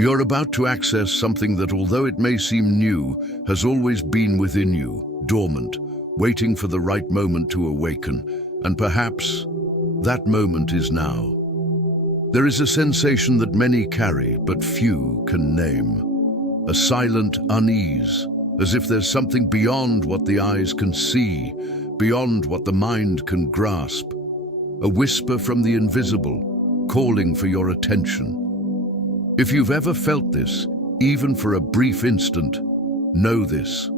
You're about to access something that, although it may seem new, has always been within you, dormant, waiting for the right moment to awaken. And perhaps that moment is now. There is a sensation that many carry, but few can name. A silent unease, as if there's something beyond what the eyes can see, beyond what the mind can grasp. A whisper from the invisible, calling for your attention. If you've ever felt this, even for a brief instant, know this.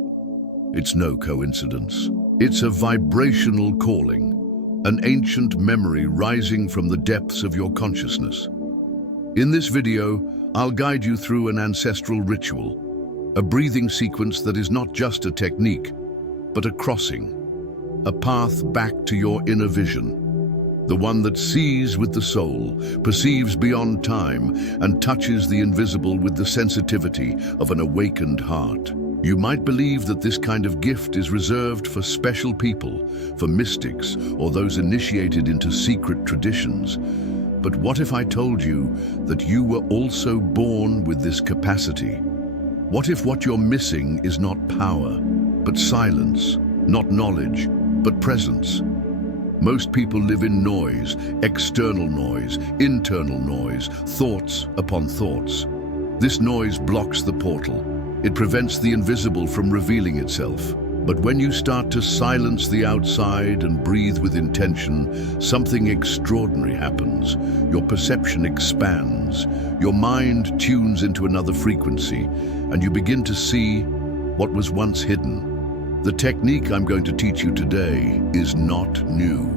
It's no coincidence. It's a vibrational calling, an ancient memory rising from the depths of your consciousness. In this video, I'll guide you through an ancestral ritual, a breathing sequence that is not just a technique, but a crossing, a path back to your inner vision, the one that sees with the soul, perceives beyond time, and touches the invisible with the sensitivity of an awakened heart. You might believe that this kind of gift is reserved for special people, for mystics, or those initiated into secret traditions. But what if I told you that you were also born with this capacity? What if what you're missing is not power, but silence, not knowledge, but presence? Most people live in noise, external noise, internal noise, thoughts upon thoughts. This noise blocks the portal. It prevents the invisible from revealing itself. But when you start to silence the outside and breathe with intention, something extraordinary happens. Your perception expands, your mind tunes into another frequency, and you begin to see what was once hidden. The technique I'm going to teach you today is not new.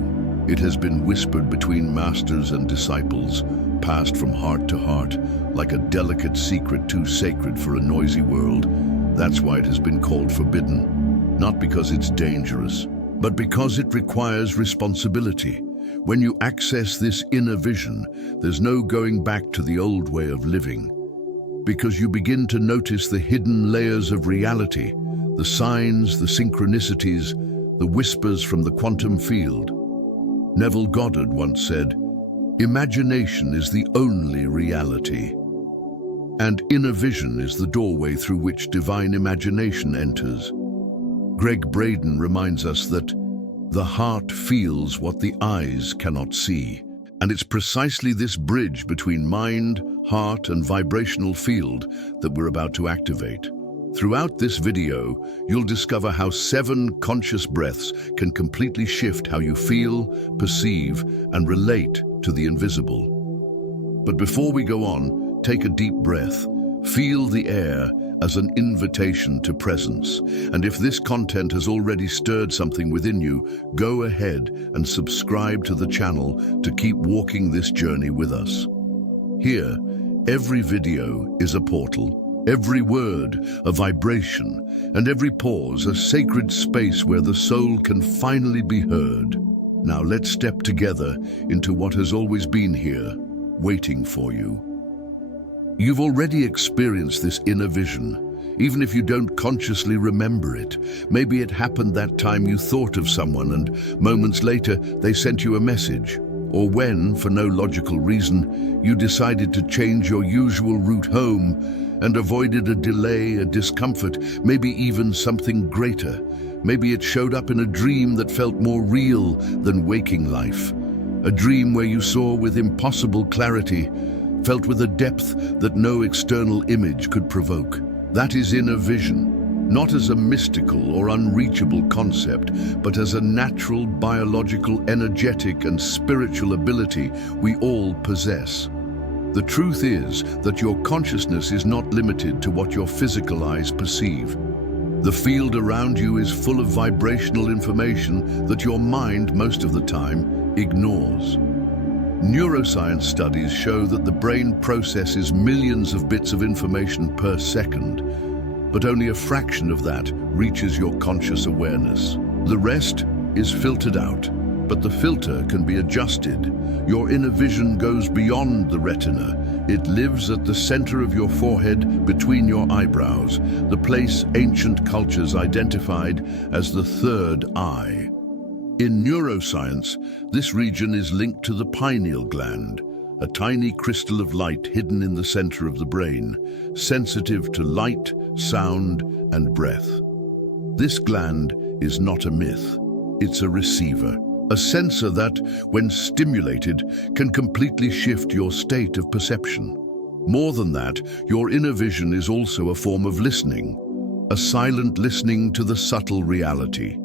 It has been whispered between masters and disciples, passed from heart to heart, like a delicate secret too sacred for a noisy world. That's why it has been called forbidden. Not because it's dangerous, but because it requires responsibility. When you access this inner vision, there's no going back to the old way of living. Because you begin to notice the hidden layers of reality, the signs, the synchronicities, the whispers from the quantum field. Neville Goddard once said, "Imagination is the only reality." And inner vision is the doorway through which divine imagination enters. Gregg Braden reminds us that the heart feels what the eyes cannot see. And it's precisely this bridge between mind, heart, and vibrational field that we're about to activate. Throughout this video, you'll discover how 7 conscious breaths can completely shift how you feel, perceive, and relate to the invisible. But before we go on, take a deep breath. Feel the air as an invitation to presence. And if this content has already stirred something within you, go ahead and subscribe to the channel to keep walking this journey with us. Here, every video is a portal, every word a vibration, and every pause a sacred space where the soul can finally be heard. Now let's step together into what has always been here, waiting for you. You've already experienced this inner vision, even if you don't consciously remember it. Maybe it happened that time you thought of someone and moments later they sent you a message. Or when, for no logical reason, you decided to change your usual route home and avoided a delay, a discomfort, maybe even something greater. Maybe it showed up in a dream that felt more real than waking life. A dream where you saw with impossible clarity, felt with a depth that no external image could provoke. That is inner vision, not as a mystical or unreachable concept, but as a natural, biological, energetic, and spiritual ability we all possess. The truth is that your consciousness is not limited to what your physical eyes perceive. The field around you is full of vibrational information that your mind, most of the time, ignores. Neuroscience studies show that the brain processes millions of bits of information per second, but only a fraction of that reaches your conscious awareness. The rest is filtered out, but the filter can be adjusted. Your inner vision goes beyond the retina. It lives at the center of your forehead, between your eyebrows, the place ancient cultures identified as the third eye. In neuroscience, this region is linked to the pineal gland, a tiny crystal of light hidden in the center of the brain, sensitive to light, sound, and breath. This gland is not a myth, it's a receiver, a sensor that, when stimulated, can completely shift your state of perception. More than that, your inner vision is also a form of listening, a silent listening to the subtle reality.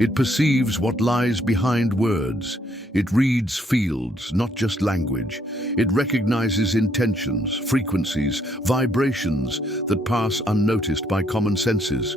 It perceives what lies behind words. It reads fields, not just language. It recognizes intentions, frequencies, vibrations that pass unnoticed by common senses.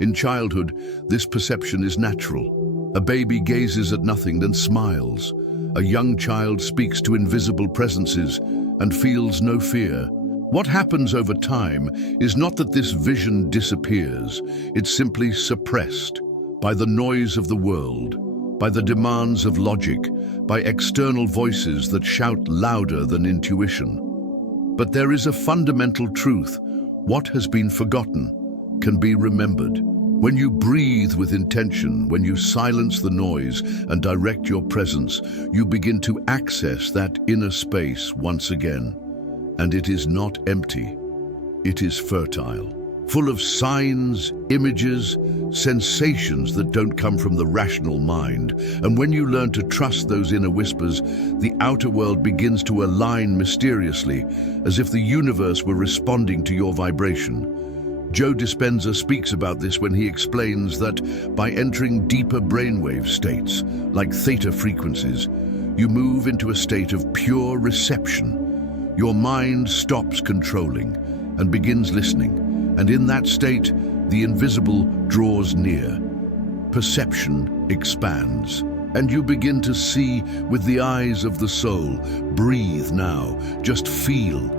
In childhood, this perception is natural. A baby gazes at nothing, then smiles. A young child speaks to invisible presences and feels no fear. What happens over time is not that this vision disappears, it's simply suppressed by the noise of the world, by the demands of logic, by external voices that shout louder than intuition. But there is a fundamental truth. What has been forgotten can be remembered. When you breathe with intention, when you silence the noise and direct your presence, you begin to access that inner space once again. And it is not empty, it is fertile, full of signs, images, sensations that don't come from the rational mind. And when you learn to trust those inner whispers, the outer world begins to align mysteriously, as if the universe were responding to your vibration. Joe Dispenza speaks about this when he explains that by entering deeper brainwave states, like theta frequencies, you move into a state of pure reception. Your mind stops controlling and begins listening, and in that state, the invisible draws near. Perception expands, and you begin to see with the eyes of the soul. Breathe now, just feel.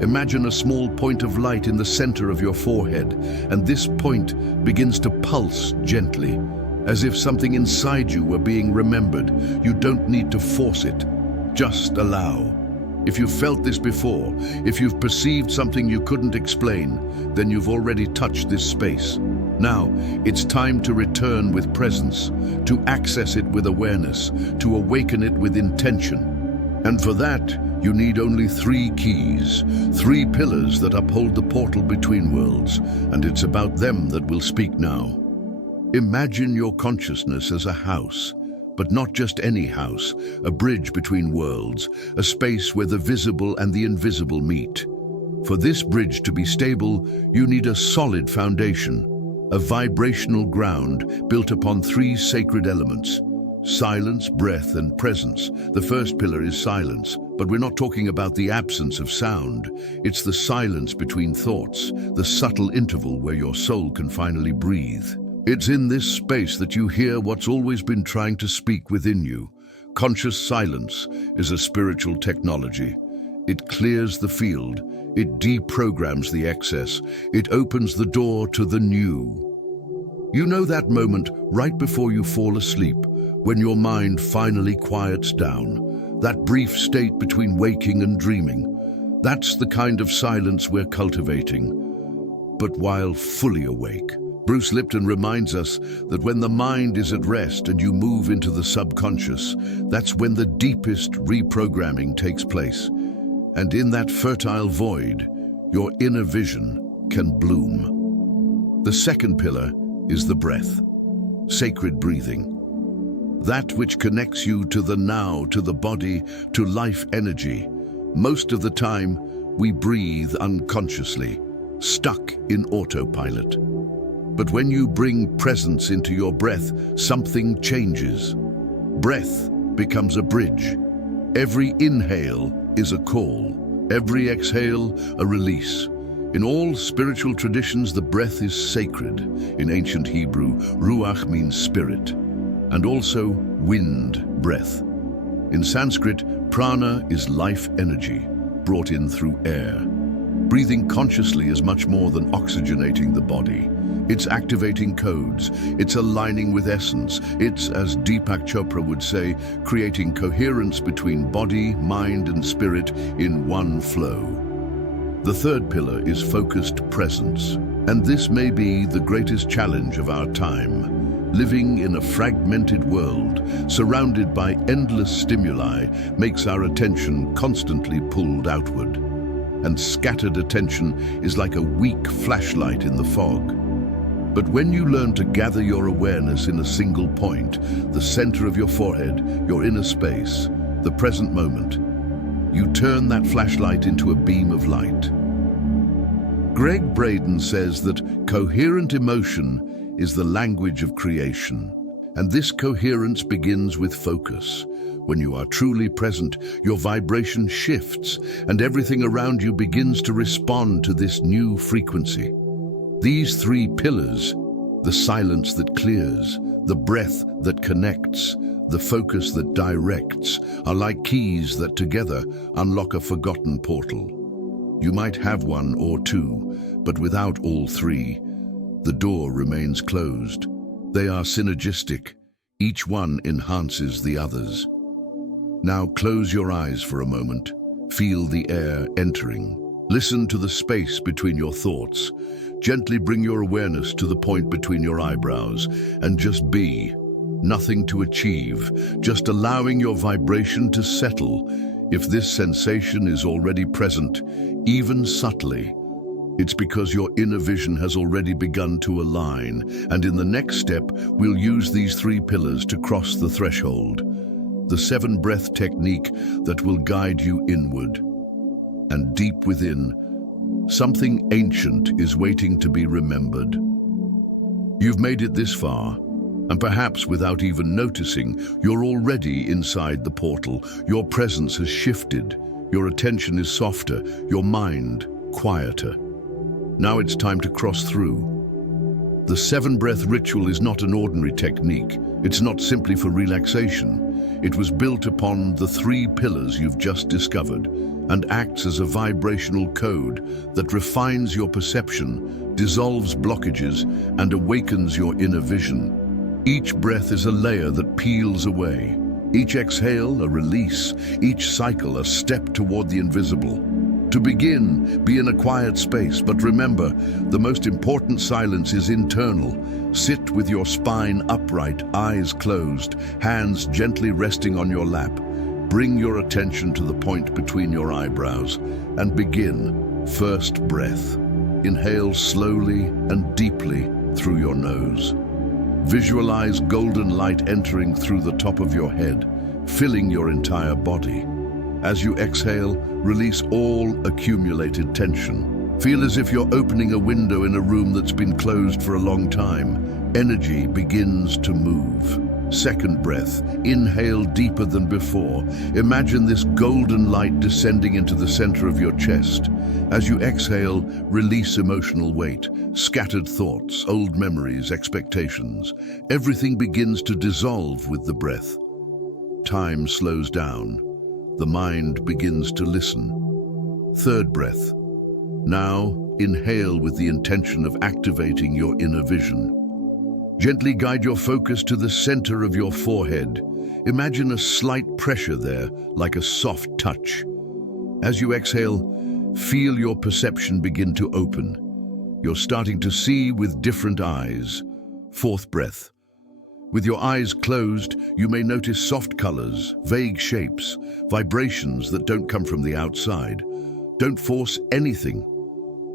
Imagine a small point of light in the center of your forehead, and this point begins to pulse gently, as if something inside you were being remembered. You don't need to force it, just allow. If you've felt this before, if you've perceived something you couldn't explain, then you've already touched this space. Now, it's time to return with presence, to access it with awareness, to awaken it with intention. And for that, you need only 3 keys, 3 pillars that uphold the portal between worlds, and it's about them that we'll speak now. Imagine your consciousness as a house, but not just any house, a bridge between worlds, a space where the visible and the invisible meet. For this bridge to be stable, you need a solid foundation, a vibrational ground built upon 3 sacred elements: silence, breath, and presence. The first pillar is silence, but we're not talking about the absence of sound. It's the silence between thoughts, the subtle interval where your soul can finally breathe. It's in this space that you hear what's always been trying to speak within you. Conscious silence is a spiritual technology. It clears the field, it deprograms the excess, it opens the door to the new. You know that moment right before you fall asleep, when your mind finally quiets down, that brief state between waking and dreaming. That's the kind of silence we're cultivating. But while fully awake, Bruce Lipton reminds us that when the mind is at rest and you move into the subconscious, that's when the deepest reprogramming takes place. And in that fertile void, your inner vision can bloom. The second pillar is the breath, sacred breathing. That which connects you to the now, to the body, to life energy. Most of the time, we breathe unconsciously, stuck in autopilot. But when you bring presence into your breath, something changes. Breath becomes a bridge. Every inhale is a call. Every exhale, a release. In all spiritual traditions, the breath is sacred. In ancient Hebrew, ruach means spirit, and also wind, breath. In Sanskrit, prana is life energy, brought in through air. Breathing consciously is much more than oxygenating the body. It's activating codes, it's aligning with essence, it's, as Deepak Chopra would say, creating coherence between body, mind, and spirit in one flow. The third pillar is focused presence, and this may be the greatest challenge of our time. Living in a fragmented world, surrounded by endless stimuli, makes our attention constantly pulled outward. And scattered attention is like a weak flashlight in the fog. But when you learn to gather your awareness in a single point, the center of your forehead, your inner space, the present moment, you turn that flashlight into a beam of light. Gregg Braden says that coherent emotion is the language of creation, and this coherence begins with focus. When you are truly present, your vibration shifts, and everything around you begins to respond to this new frequency. These three pillars, the silence that clears, the breath that connects, the focus that directs, are like keys that together unlock a forgotten portal. You might have one or two, but without all three, the door remains closed. They are synergistic. Each one enhances the others. Now close your eyes for a moment. Feel the air entering. Listen to the space between your thoughts. Gently bring your awareness to the point between your eyebrows and just be. Nothing to achieve, just allowing your vibration to settle. If this sensation is already present, even subtly, it's because your inner vision has already begun to align, and in the next step, we'll use these three pillars to cross the threshold. The 7-breath technique that will guide you inward. And deep within, something ancient is waiting to be remembered. You've made it this far, and perhaps without even noticing, you're already inside the portal. Your presence has shifted, your attention is softer, your mind quieter. Now it's time to cross through. The 7-breath ritual is not an ordinary technique. It's not simply for relaxation. It was built upon the 3 pillars you've just discovered and acts as a vibrational code that refines your perception, dissolves blockages, and awakens your inner vision. Each breath is a layer that peels away. Each exhale, a release. Each cycle, a step toward the invisible. To begin, be in a quiet space, but remember, the most important silence is internal. Sit with your spine upright, eyes closed, hands gently resting on your lap. Bring your attention to the point between your eyebrows and begin. First breath. Inhale slowly and deeply through your nose. Visualize golden light entering through the top of your head, filling your entire body. As you exhale, release all accumulated tension. Feel as if you're opening a window in a room that's been closed for a long time. Energy begins to move. Second breath. Inhale deeper than before. Imagine this golden light descending into the center of your chest. As you exhale, release emotional weight, scattered thoughts, old memories, expectations. Everything begins to dissolve with the breath. Time slows down. The mind begins to listen. Third breath. Now, inhale with the intention of activating your inner vision. Gently guide your focus to the center of your forehead. Imagine a slight pressure there, like a soft touch. As you exhale, feel your perception begin to open. You're starting to see with different eyes. Fourth breath. With your eyes closed, you may notice soft colors, vague shapes, vibrations that don't come from the outside. Don't force anything.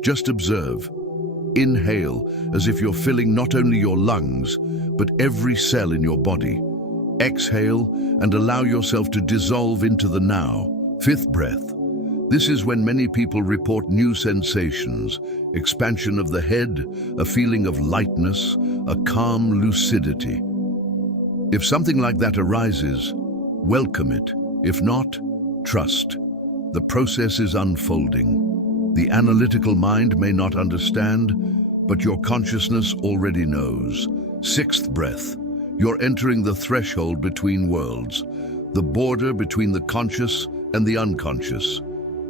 Just observe. Inhale as if you're filling not only your lungs, but every cell in your body. Exhale and allow yourself to dissolve into the now. Fifth breath. This is when many people report new sensations, expansion of the head, a feeling of lightness, a calm lucidity. If something like that arises, welcome it. If not, trust. The process is unfolding. The analytical mind may not understand, but your consciousness already knows. Sixth breath. You're entering the threshold between worlds, the border between the conscious and the unconscious.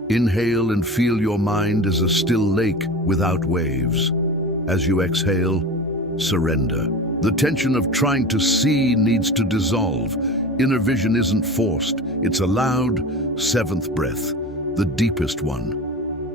Inhale and feel your mind as a still lake without waves. As you exhale, surrender. The tension of trying to see needs to dissolve. Inner vision isn't forced, it's allowed. Seventh breath, the deepest one.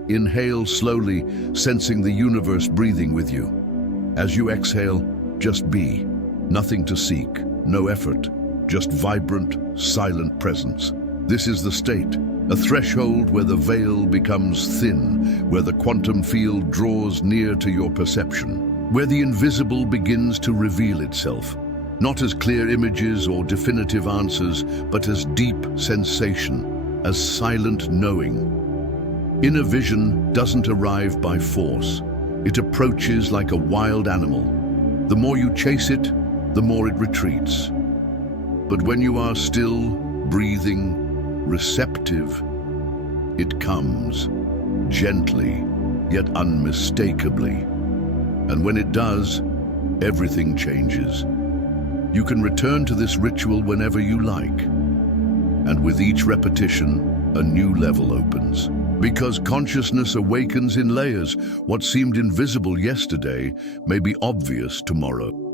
Inhale slowly, sensing the universe breathing with you. As you exhale, just be. Nothing to seek, no effort, just vibrant, silent presence. This is the state, a threshold where the veil becomes thin, where the quantum field draws near to your perception, where the invisible begins to reveal itself, not as clear images or definitive answers, but as deep sensation, as silent knowing. Inner vision doesn't arrive by force. It approaches like a wild animal. The more you chase it, the more it retreats. But when you are still, breathing, receptive, it comes, gently, yet unmistakably. And when it does, everything changes. You can return to this ritual whenever you like. And with each repetition, a new level opens. Because consciousness awakens in layers. What seemed invisible yesterday may be obvious tomorrow.